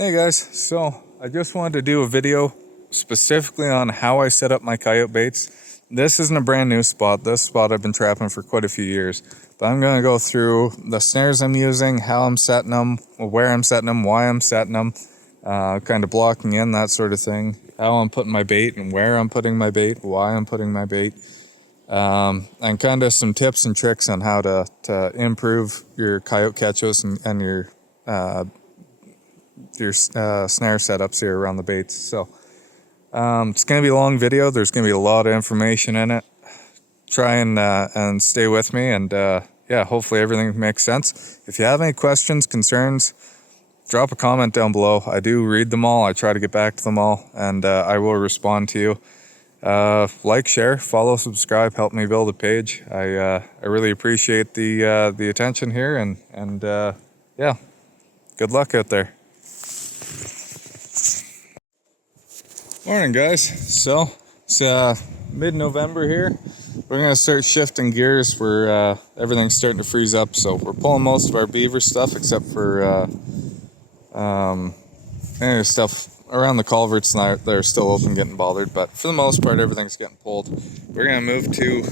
Hey guys, so I just wanted to do a video specifically on how I set up my coyote baits. This isn't a brand new spot. This spot I've been trapping for quite a few years. But I'm going to go through the snares I'm using, how I'm setting them, where I'm setting them, why I'm setting them, kind of blocking in, that sort of thing. How I'm putting my bait and where I'm putting my bait, why I'm putting my bait. And kind of some tips and tricks on how to improve your coyote catches and your snare setups here around the baits. So it's going to be a long video. There's going to be a lot of information in it. Try and stay with me, and yeah, hopefully everything makes sense. If you have any questions, concerns, drop a comment down below. I do read them all. I try to get back to them all, and I will respond to you. Like, share, follow, subscribe, help me build a page. I really appreciate the attention here, and yeah, good luck out there. Morning guys. So it's mid-November here. We're gonna start shifting gears. Everything's starting to freeze up, so we're pulling most of our beaver stuff except for any stuff around the culverts that are still open getting bothered, but for the most part everything's getting pulled. We're gonna move to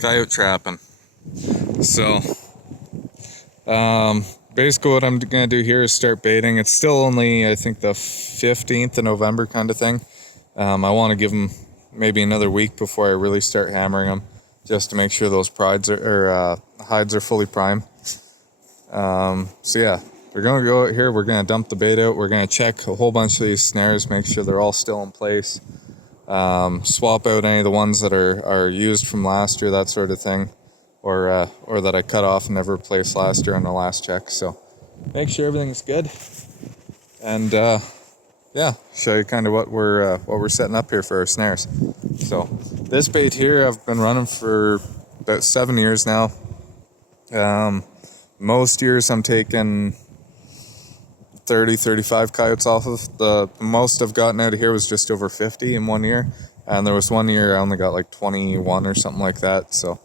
coyote trapping. So basically what I'm going to do here is start baiting. It's still only, I think, the 15th of November kind of thing. I want to give them maybe another week before I really start hammering them, just to make sure those hides are fully primed. So yeah, we're going to go out here. We're going to dump the bait out. We're going to check a whole bunch of these snares, make sure they're all still in place. Swap out any of the ones that are used from last year, that sort of thing. Or that I cut off and never replaced last year on the last check. So make sure everything's good, and yeah, show you kind of what we're setting up here for our snares. So this bait here I've been running for about 7 years now. Most years I'm taking 30-35 coyotes off of. The most I've gotten out of here was just over 50 in 1 year, and there was 1 year I only got like 21 or something like that. So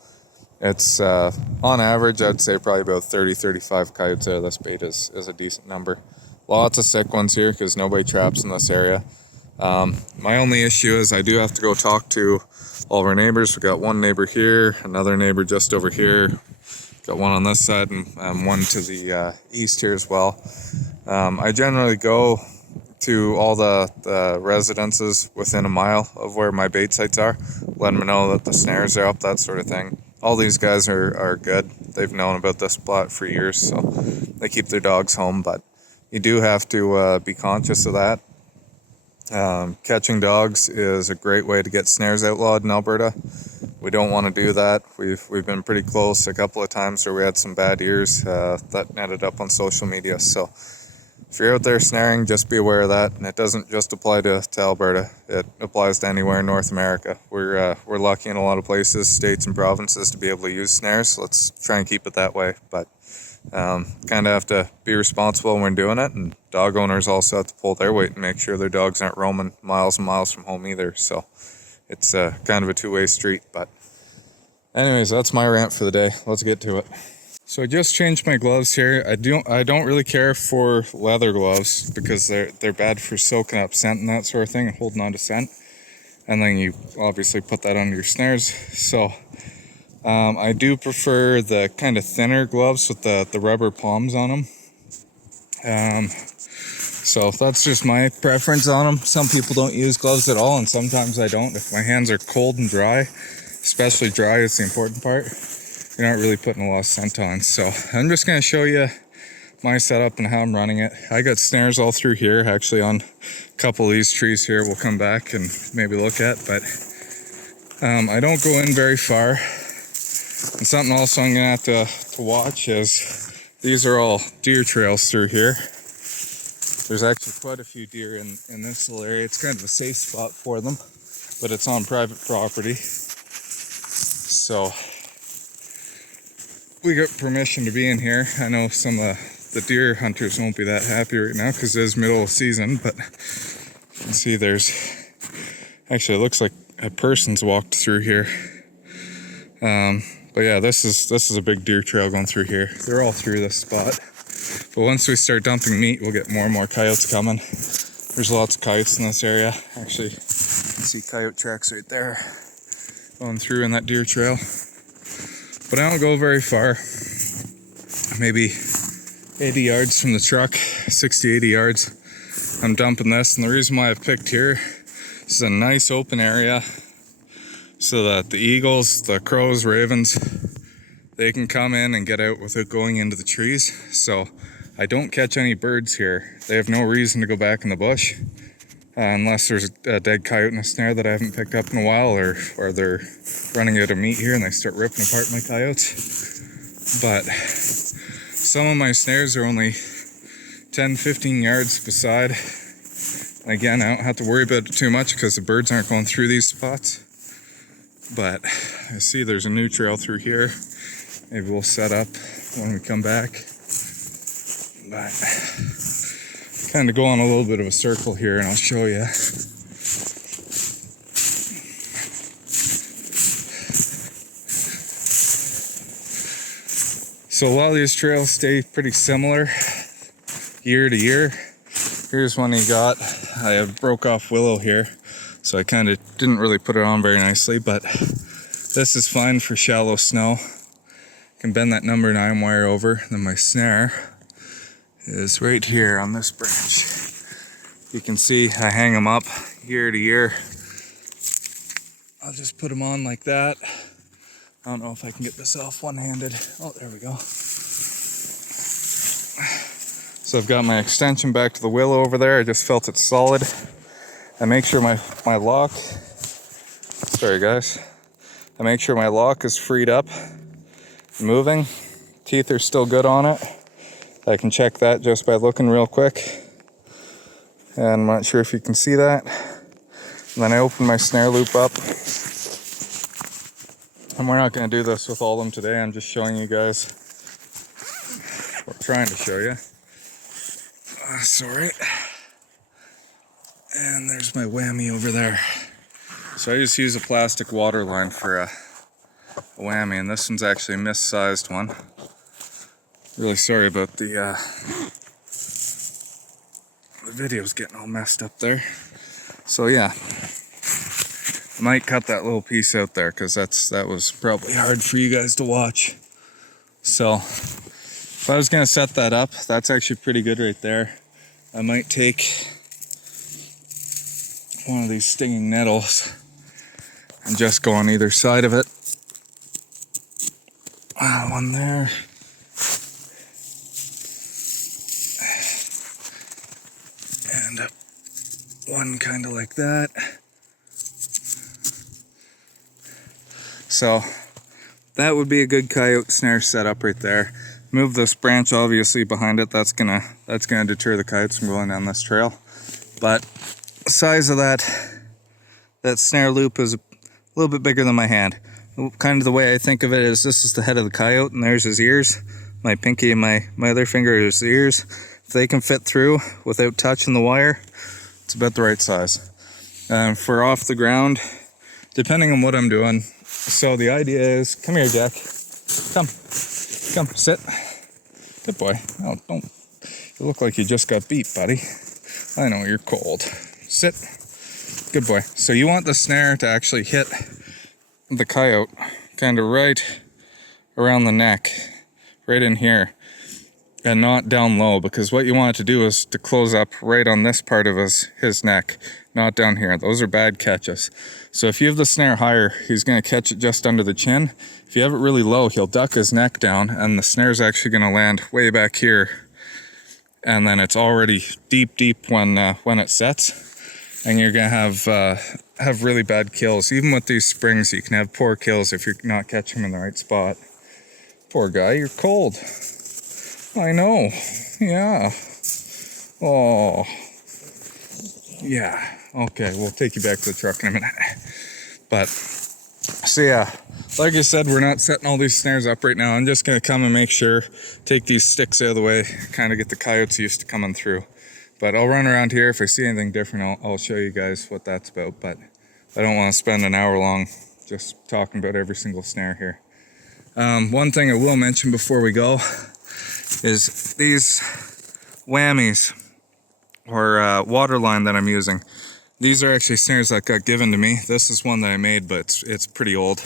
it's on average, I'd say probably about 30-35 coyotes out of this bait is a decent number. Lots of sick ones here because nobody traps in this area. My only issue is I do have to go talk to all of our neighbors. We got one neighbor here, another neighbor just over here, got one on this side, and one to the east here as well. I generally go to all the residences within a mile of where my bait sites are, let them know that the snares are up, that sort of thing. All these guys are good. They've known about this spot for years, so they keep their dogs home, but you do have to be conscious of that. Catching dogs is a great way to get snares outlawed in Alberta. We don't want to do that. We've been pretty close a couple of times where we had some bad years that ended up on social media. So if you're out there snaring, just be aware of that. And it doesn't just apply to Alberta. It applies to anywhere in North America. We're lucky in a lot of places, states and provinces, to be able to use snares. So let's try and keep it that way. But kind of have to be responsible when we're doing it. And dog owners also have to pull their weight and make sure their dogs aren't roaming miles and miles from home either. So it's kind of a two-way street. But anyways, that's my rant for the day. Let's get to it. So I just changed my gloves here. I don't really care for leather gloves because they're bad for soaking up scent and that sort of thing and holding on to scent. And then you obviously put that under your snares. So I do prefer the kind of thinner gloves with the rubber palms on them. So that's just my preference on them. Some people don't use gloves at all, and sometimes I don't. If my hands are cold and dry, especially dry is the important part, you're not really putting a lot of scent on. So I'm just going to show you my setup and how I'm running it. I got snares all through here, actually on a couple of these trees here we'll come back and maybe look at, but I don't go in very far. And something also I'm going to have to watch is these are all deer trails through here. There's actually quite a few deer in this little area. It's kind of a safe spot for them, but it's on private property. So we got permission to be in here. I know some of the deer hunters won't be that happy right now because it is middle of season, but you can see there's actually, it looks like a person's walked through here. But yeah, this is a big deer trail going through here. They're all through this spot. But once we start dumping meat, we'll get more and more coyotes coming. There's lots of coyotes in this area. Actually, you can see coyote tracks right there going through in that deer trail. But I don't go very far. Maybe 80 yards from the truck, 60, 80 yards. I'm dumping this, and the reason why I've picked here, this is a nice open area so that the eagles, the crows, ravens, they can come in and get out without going into the trees. So I don't catch any birds here. They have no reason to go back in the bush unless there's a dead coyote in a snare that I haven't picked up in a while, or they're running out of meat here and they start ripping apart my coyotes. But some of my snares are only 10, 15 yards beside. And again, I don't have to worry about it too much because the birds aren't going through these spots. But I see there's a new trail through here. Maybe we'll set up when we come back. But kind of go on a little bit of a circle here and I'll show you. So a lot of these trails stay pretty similar year to year. Here's one he got. I broke off willow here, so I kind of didn't really put it on very nicely, but this is fine for shallow snow. I can bend that number 9 wire over. Then my snare is right here on this branch. You can see I hang them up year to year. I'll just put them on like that. I don't know if I can get this off one-handed. Oh, there we go. So I've got my extension back to the willow over there. I just felt it solid. I make sure my lock, sorry guys. I make sure my lock is freed up, moving. Teeth are still good on it. I can check that just by looking real quick. And I'm not sure if you can see that. And then I open my snare loop up. And we're not going to do this with all of them today. I'm just showing you guys. Or trying to show you. Sorry. And there's my whammy over there. So I just use a plastic water line for a whammy, and this one's actually a missized one. Really sorry about the video's getting all messed up there. So yeah, I might cut that little piece out there because that was probably hard for you guys to watch. So if I was gonna set that up, that's actually pretty good right there. I might take one of these stinging nettles and just go on either side of it. One there. And one kind of like that. So that would be a good coyote snare setup right there. Move this branch obviously behind it. That's gonna deter the coyotes from going down this trail. But the size of that snare loop is a little bit bigger than my hand. Kind of the way I think of it is this is the head of the coyote and there's his ears. My pinky and my other finger is his ears. If they can fit through without touching the wire, it's about the right size. For off the ground, depending on what I'm doing. So the idea is, come here, Jack. Come, sit. Good boy. Oh, don't. You look like you just got beat, buddy. I know, you're cold. Sit. Good boy. So you want the snare to actually hit the coyote kind of right around the neck, right in here, and not down low, because what you want it to do is to close up right on this part of his neck, not down here. Those are bad catches. So if you have the snare higher, he's going to catch it just under the chin. If you have it really low, he'll duck his neck down, and the snare's actually going to land way back here, and then it's already deep when it sets. And you're gonna have really bad kills. Even with these springs, you can have poor kills if you're not catching them in the right spot. Poor guy, you're cold. I know. Yeah. Oh. Yeah. Okay, we'll take you back to the truck in a minute. But so yeah, like I said, we're not setting all these snares up right now. I'm just gonna come and make sure, take these sticks out of the way, kind of get the coyotes used to coming through. But I'll run around here. If I see anything different, I'll show you guys what that's about. But I don't want to spend an hour long just talking about every single snare here. One thing I will mention before we go is these Whammies, or water line that I'm using. These are actually snares that got given to me. This is one that I made, but it's pretty old.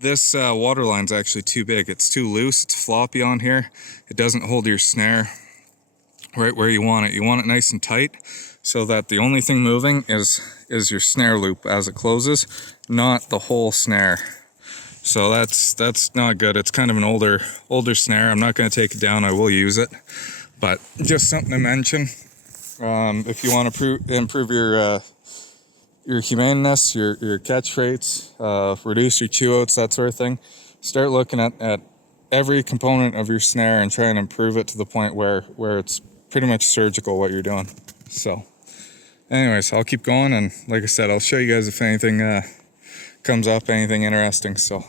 This water line's actually too big. It's too loose, it's floppy on here. It doesn't hold your snare right where you want it. You want it nice and tight so that the only thing moving is your snare loop as it closes, not the whole snare. So that's not good. It's kind of an older snare. I'm not going to take it down. I will use it, but just something to mention. If you want to improve your humaneness, your catch rates, reduce your chew outs, that sort of thing, start looking at every component of your snare and try and improve it to the point where it's pretty much surgical what you're doing. So anyways, I'll keep going, and like I said, I'll show you guys if anything comes up, anything interesting. So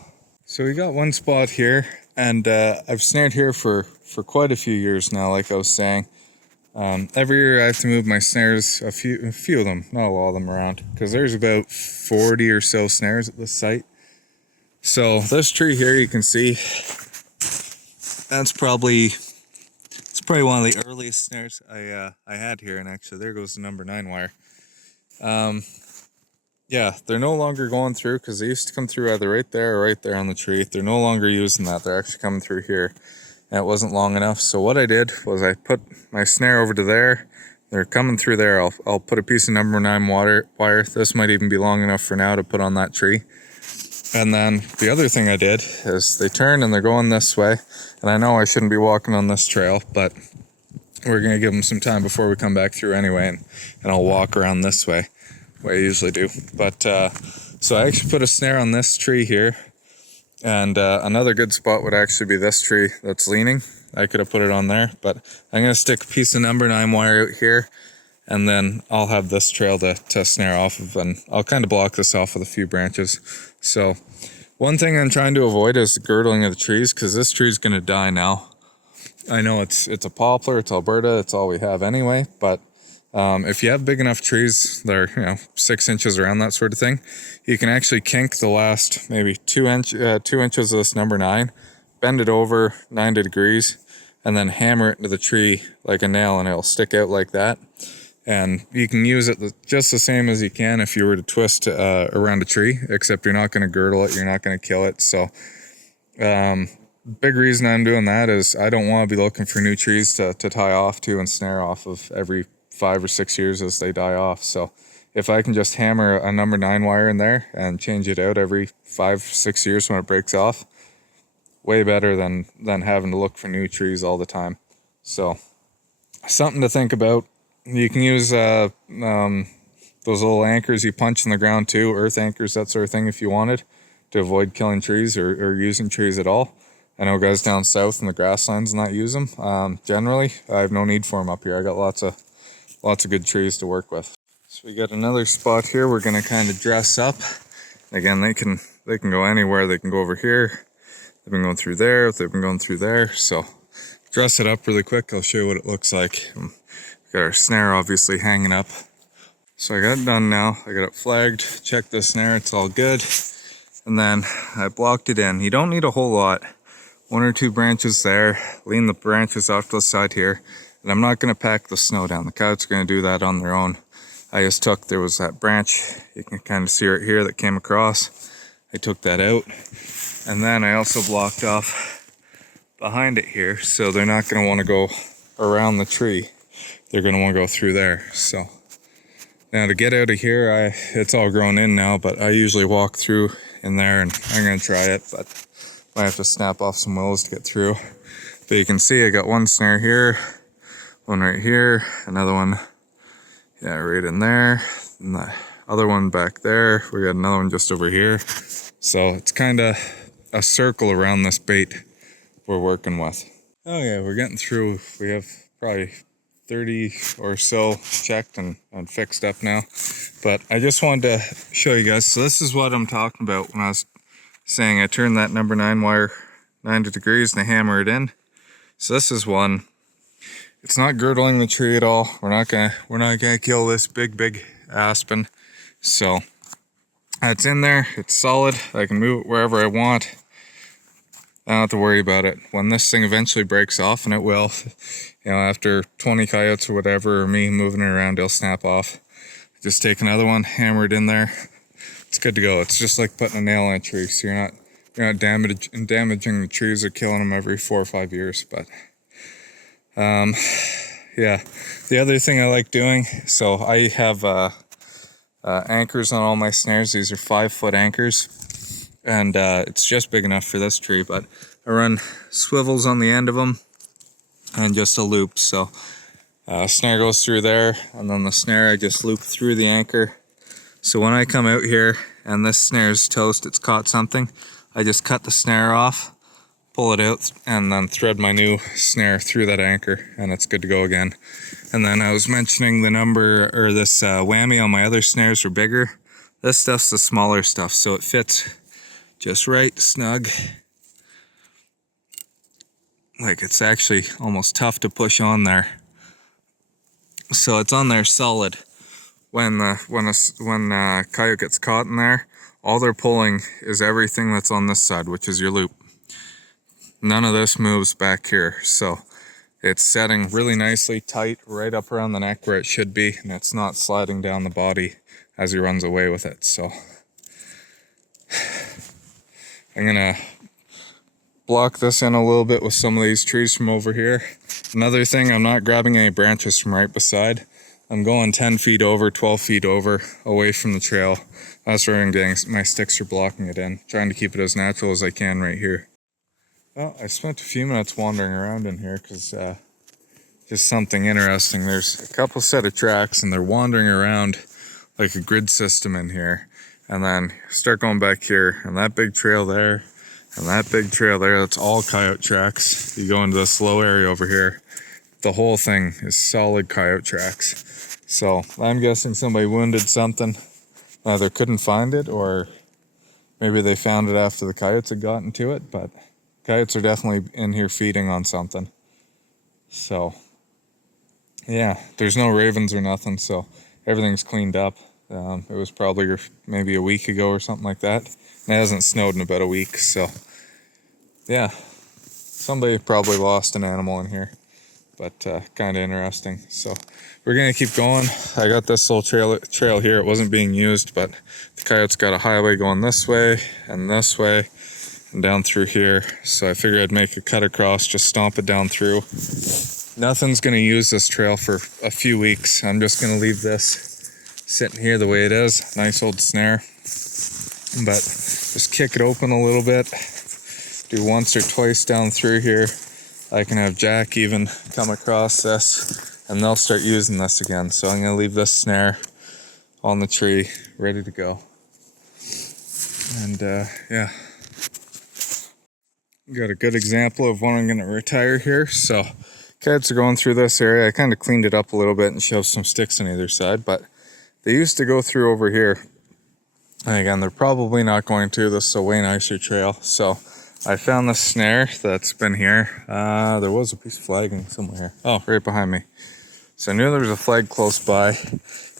we got one spot here, and I've snared here for quite a few years now, like I was saying. Every year I have to move my snares, a few of them, not a lot of them around, because there's about 40 or so snares at this site. So this tree here, you can see, it's probably one of the earliest snares I had here, and actually there goes the number 9 wire. Yeah, they're no longer going through, because they used to come through either right there or right there on the tree. They're no longer using that. They're actually coming through here. And it wasn't long enough, so what I did was I put my snare over to there. They're coming through there. I'll put a piece of number 9 wire. This might even be long enough for now to put on that tree. And then the other thing I did is they turn and they're going this way. And I know I shouldn't be walking on this trail, but we're going to give them some time before we come back through anyway. And I'll walk around this way, what I usually do. But so I actually put a snare on this tree here. And another good spot would actually be this tree that's leaning. I could have put it on there, but I'm going to stick a piece of number 9 wire out here, and then I'll have this trail to snare off of, and I'll kind of block this off with a few branches. So one thing I'm trying to avoid is the girdling of the trees, because this tree's going to die now. I know it's a poplar, it's Alberta, it's all we have anyway, but if you have big enough trees that are 6 inches around, that sort of thing, you can actually kink the last maybe 2 inches of this number 9, bend it over 90 degrees, and then hammer it into the tree like a nail, and it'll stick out like that. And you can use it just the same as you can if you were to twist around a tree, except you're not going to girdle it, you're not going to kill it. So big reason I'm doing that is I don't want to be looking for new trees to tie off to and snare off of every 5 or 6 years as they die off. So if I can just hammer a number 9 wire in there and change it out every 5-6 years when it breaks off, way better than having to look for new trees all the time. So something to think about. You can use those little anchors you punch in the ground too, earth anchors, that sort of thing, if you wanted to avoid killing trees or using trees at all. I know guys down south in the grasslands not use them. Generally, I have no need for them up here. I got lots of good trees to work with. So we got another spot here we're going to kind of dress up. Again, they can go anywhere. They can go over here. They've been going through there. They've been going through there. So dress it up really quick. I'll show you what it looks like. We got our snare obviously hanging up. So I got it done now. I got it flagged. Checked the snare. It's all good. And then I blocked it in. You don't need a whole lot. 1 or 2 branches there. Lean the branches off to the side here. And I'm not going to pack the snow down. The coyotes are going to do that on their own. I just there was that branch, you can kind of see right here, that came across. I took that out. And then I also blocked off behind it here, so they're not going to want to go around the tree. They're going to want to go through there. So now to get out of here, it's all grown in now, but I usually walk through in there, and I'm going to try it, but might have to snap off some willows to get through. But you can see I got one snare here, one right here, another one, right in there, and the other one back there. We got another one just over here. So it's kind of a circle around this bait we're working with. Okay, we're getting through. We have probably 30 or so checked and fixed up now. But I just wanted to show you guys. So this is what I'm talking about when I was saying I turned that number 9 wire 90 degrees and I hammer it in. So this is one. It's not girdling the tree at all. We're not gonna kill this big aspen. So it's in there. It's solid. I can move it wherever I want. I don't have to worry about it. When this thing eventually breaks off, and it will, after 20 coyotes or whatever, or me moving it around, it'll snap off. Just take another one, hammer it in there. It's good to go. It's just like putting a nail in a tree, so you're not damaging the trees or killing them every 4 or 5 years. But yeah, the other thing I like doing, so I have anchors on all my snares. These are 5-foot anchors, and it's just big enough for this tree, but I run swivels on the end of them and just a loop. So snare goes through there, and then the snare I just loop through the anchor. So when I come out here and this snare's toast, it's caught something, I just cut the snare off, pull it out, and then thread my new snare through that anchor, and it's good to go again. And then I was mentioning the number, or this whammy on my other snares are bigger. This stuff's the smaller stuff, so it fits just right, snug. Like, it's actually almost tough to push on there. So it's on there solid. When a coyote gets caught in there, all they're pulling is everything that's on this side, which is your loop. None of this moves back here, so it's setting really nicely tight right up around the neck where it should be, and it's not sliding down the body as he runs away with it. So I'm gonna block this in a little bit with some of these trees from over here. Another thing, I'm not grabbing any branches from right beside. I'm going 10 feet over, 12 feet over, away from the trail. That's where I'm getting, my sticks are blocking it in. Trying to keep it as natural as I can right here. Well, I spent a few minutes wandering around in here because just something interesting. There's a couple set of tracks and they're wandering around like a grid system in here. And then start going back here, and that big trail there, and that big trail there, that's all coyote tracks. You go into this low area over here, the whole thing is solid coyote tracks. So I'm guessing somebody wounded something, either couldn't find it, or maybe they found it after the coyotes had gotten to it, but coyotes are definitely in here feeding on something. So yeah, there's no ravens or nothing, so everything's cleaned up. It was probably maybe a week ago or something like that. And it hasn't snowed in about a week, so yeah, somebody probably lost an animal in here, but kind of interesting. So we're gonna keep going. I got this little trail here. It wasn't being used, but the coyotes got a highway going this way and down through here. So I figured I'd make a cut across, just stomp it down through. Nothing's gonna use this trail for a few weeks. I'm just gonna leave this sitting here the way it is. Nice old snare, but just kick it open a little bit, do once or twice down through here. I can have Jack even come across this and they'll start using this again. So I'm gonna leave this snare on the tree ready to go. And yeah, got a good example of when I'm gonna retire here. So cats are going through this area. I kind of cleaned it up a little bit and shoved some sticks on either side, but they used to go through over here. And again, they're probably not going to. This is a way nicer trail. So I found this snare that's been here. There was a piece of flagging somewhere here. Oh, right behind me. So I knew there was a flag close by.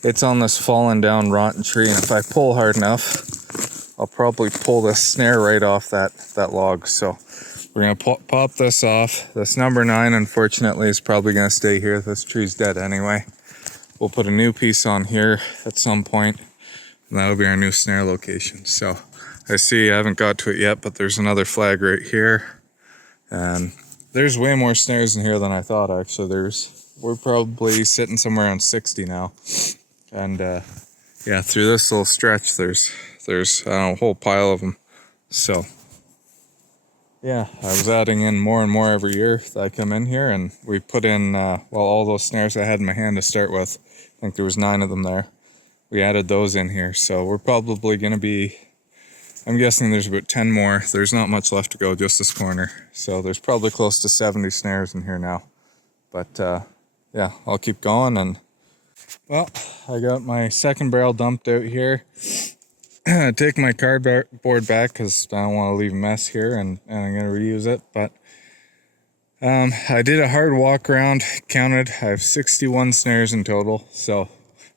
It's on this fallen down rotten tree, and if I pull hard enough, I'll probably pull this snare right off that log. So we're gonna pop this off. This number 9, unfortunately, is probably gonna stay here. This tree's dead anyway. We'll put a new piece on here at some point, and that'll be our new snare location. So I see I haven't got to it yet, but there's another flag right here. And there's way more snares in here than I thought, actually. We're probably sitting somewhere around 60 now. And yeah, through this little stretch, there's I don't know, a whole pile of them. So yeah, I was adding in more and more every year that I come in here, and we put in, all those snares I had in my hand to start with, I think there was 9 of them there. We added those in here, so we're probably going to be, I'm guessing there's about 10 more. There's not much left to go, just this corner. So there's probably close to 70 snares in here now. But yeah, I'll keep going, and well, I got my second barrel dumped out here. Take my cardboard back because I don't want to leave a mess here, and I'm going to reuse it. But I did a hard walk around, counted. I have 61 snares in total. So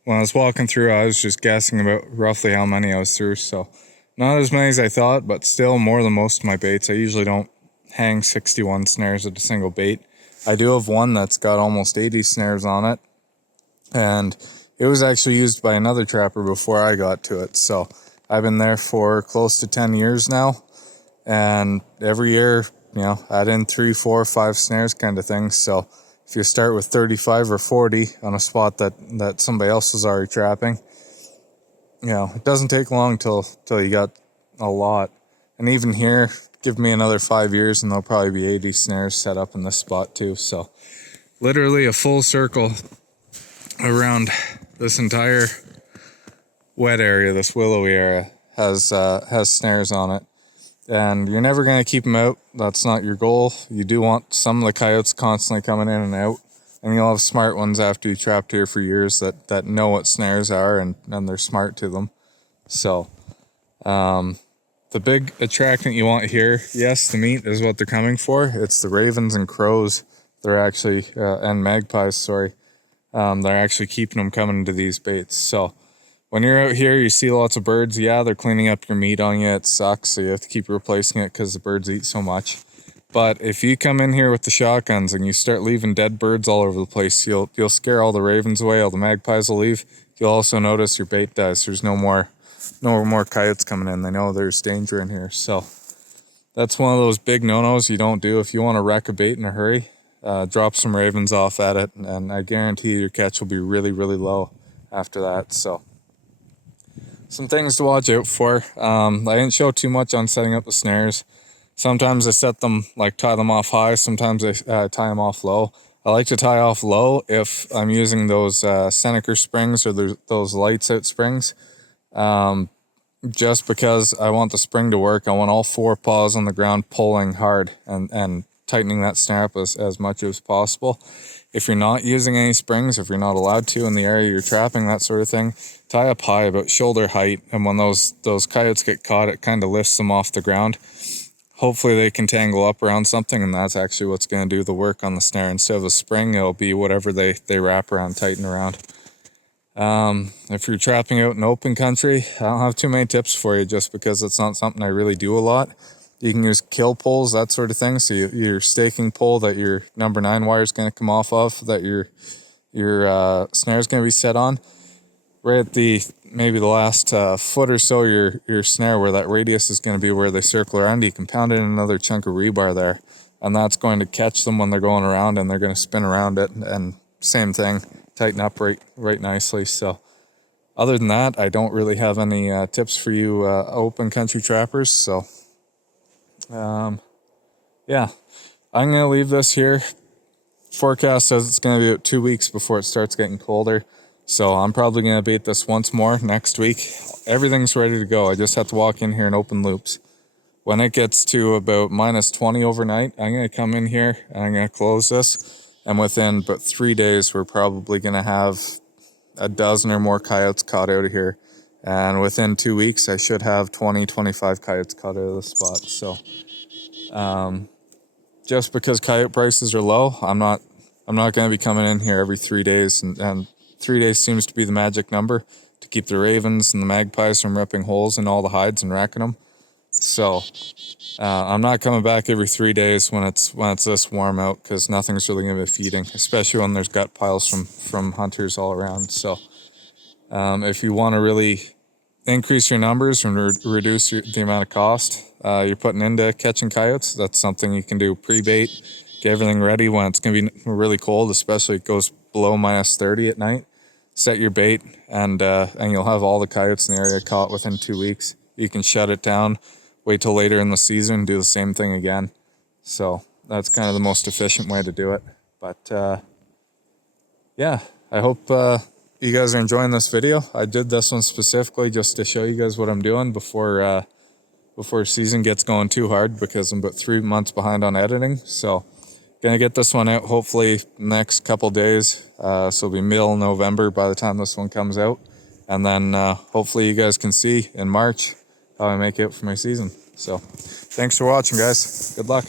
when I was walking through, I was just guessing about roughly how many I was through. So not as many as I thought, but still more than most of my baits. I usually don't hang 61 snares at a single bait. I do have one that's got almost 80 snares on it, and it was actually used by another trapper before I got to it. So I've been there for close to 10 years now, and every year, add in 3, 4, 5 snares kind of thing. So if you start with 35 or 40 on a spot that somebody else is already trapping, it doesn't take long till you got a lot. And even here, give me another 5 years and there'll probably be 80 snares set up in this spot too. So literally a full circle around this entire wet area, this willowy area, has snares on it. And you're never going to keep them out. That's not your goal. You do want some of the coyotes constantly coming in and out. And you'll have smart ones after you trapped here for years that know what snares are and they're smart to them. So the big attractant you want here, yes, the meat is what they're coming for. It's the ravens and crows. They're actually, and magpies, sorry. They're actually keeping them coming into these baits. So when you're out here, you see lots of birds. Yeah, they're cleaning up your meat on you. It sucks, so you have to keep replacing it because the birds eat so much. But if you come in here with the shotguns and you start leaving dead birds all over the place, you'll scare all the ravens away. All the magpies will leave. You'll also notice your bait dies. There's no more coyotes coming in. They know there's danger in here. So that's one of those big no-nos you don't do. If you want to wreck a bait in a hurry, drop some ravens off at it, and I guarantee your catch will be really, really low after that. So some things to watch out for. I didn't show too much on setting up the snares. Sometimes I set them, tie them off high. Sometimes I tie them off low. I like to tie off low if I'm using those Seneca springs or those lights out springs. Just because I want the spring to work. I want all 4 paws on the ground pulling hard and tightening that snare up as much as possible. If you're not using any springs, if you're not allowed to in the area you're trapping, that sort of thing, tie up high, about shoulder height, and when those coyotes get caught, it kind of lifts them off the ground. Hopefully they can tangle up around something, and that's actually what's going to do the work on the snare. Instead of a spring, it'll be whatever they wrap around, tighten around. If you're trapping out in open country, I don't have too many tips for you just because it's not something I really do a lot. You can use kill poles, that sort of thing. So your staking pole that your number 9 wire is going to come off of, that your snare is going to be set on. Right at maybe the last foot or so, your snare, where that radius is going to be where they circle around, you can pound in another chunk of rebar there. And that's going to catch them when they're going around, and they're going to spin around it. And same thing, tighten up right nicely. So other than that, I don't really have any tips for you open country trappers. So yeah, I'm going to leave this here. Forecast says it's going to be about 2 weeks before it starts getting colder. So I'm probably going to bait this once more next week. Everything's ready to go. I just have to walk in here and open loops. When it gets to about -20 overnight, I'm going to come in here and I'm going to close this. And within about 3 days, we're probably going to have a dozen or more coyotes caught out of here. And within 2 weeks, I should have 20, 25 coyotes caught out of the spot. So just because coyote prices are low, I'm not going to be coming in here every 3 days. And 3 days seems to be the magic number to keep the ravens and the magpies from ripping holes in all the hides and wrecking them. So I'm not coming back every 3 days when it's this warm out, because nothing's really going to be feeding, especially when there's gut piles from hunters all around. So if you want to really increase your numbers and reduce the amount of cost you're putting into catching coyotes, that's something you can do pre-bait. Get everything ready when it's going to be really cold, especially if it goes below -30 at night. Set your bait, and you'll have all the coyotes in the area caught within 2 weeks. You can shut it down, wait till later in the season, and do the same thing again. So that's kind of the most efficient way to do it. But yeah, I hope you guys are enjoying this video. I did this one specifically just to show you guys what I'm doing before season gets going too hard, because I'm about 3 months behind on editing. So gonna get this one out hopefully next couple days. So it'll be middle November by the time this one comes out. And then hopefully you guys can see in March how I make it for my season. So thanks for watching, guys. Good luck.